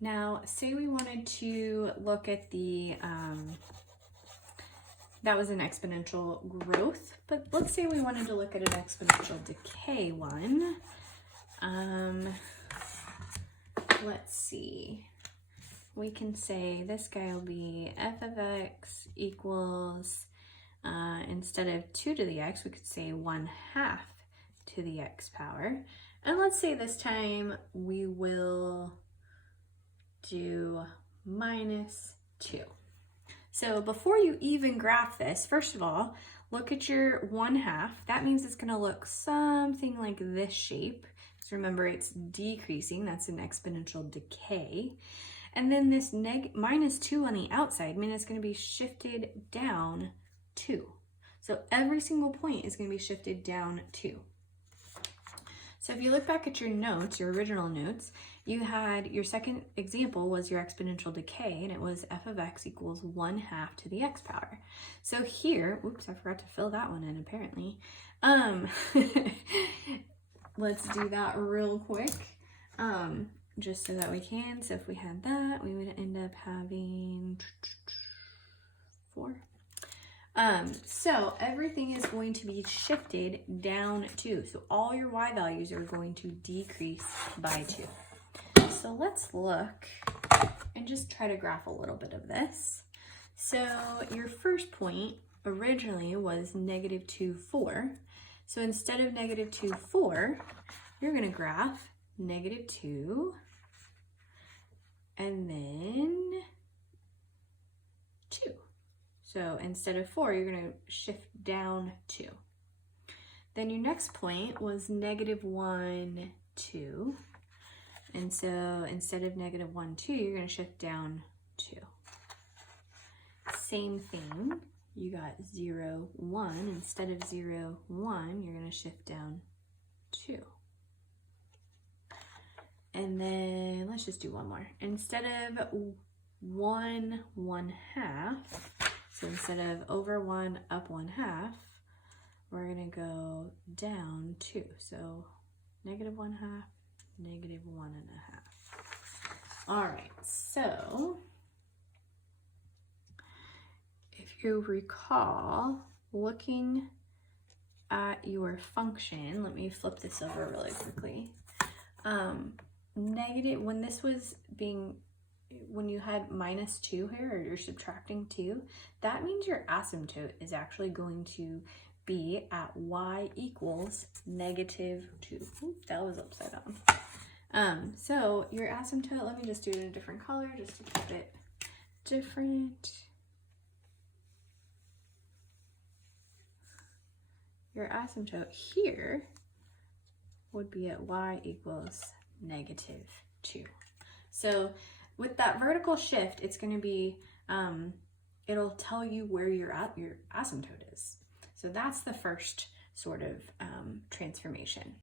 Now, say we wanted to look at the, that was an exponential growth, but let's say we wanted to look at an exponential decay one. Let's see. We can say this guy will be f of x equals, instead of 2 to the x, we could say 1/2 to the x power. And let's say this time we will do -2. So before you even graph this, first of all, look at your 1/2. That means it's going to look something like this shape. So remember, it's decreasing. That's an exponential decay. And then this -2 on the outside means it's going to be shifted down 2. So every single point is going to be shifted down 2. So if you look back at your notes, your original notes, you had your second example was your exponential decay, and it was f of x equals 1/2 to the x power. So here, oops, I forgot to fill that one in apparently. Let's do that real quick, just so that we can. So if we had that, we would end up having 4. So everything is going to be shifted down 2. So all your y values are going to decrease by 2. So let's look and just try to graph a little bit of this. So your first point originally was -2, 4. So instead of -2, 4, you're going to graph -2 and then 2. So instead of 4, you're going to shift down 2. Then your next point was -1, 2. And so instead of -1, 2, you're going to shift down 2. Same thing. You got 0, 1. Instead of 0, 1, you're going to shift down 2. And then let's just do one more. Instead of 1, 1/2, so instead of over 1, up 1/2, we're going to go down 2. So -1/2, -1.5. All right, so if you recall, looking at your function, let me flip this over really quickly. When this was being, when you had -2 here, or you're subtracting 2, that means your asymptote is actually going to be at y equals -2. Ooh, that was upside down. So your asymptote, let me just do it in a different color just to keep it different. Your asymptote here would be at y equals -2. So with that vertical shift, it's going to be, it'll tell you where your asymptote is. So that's the first sort of transformation.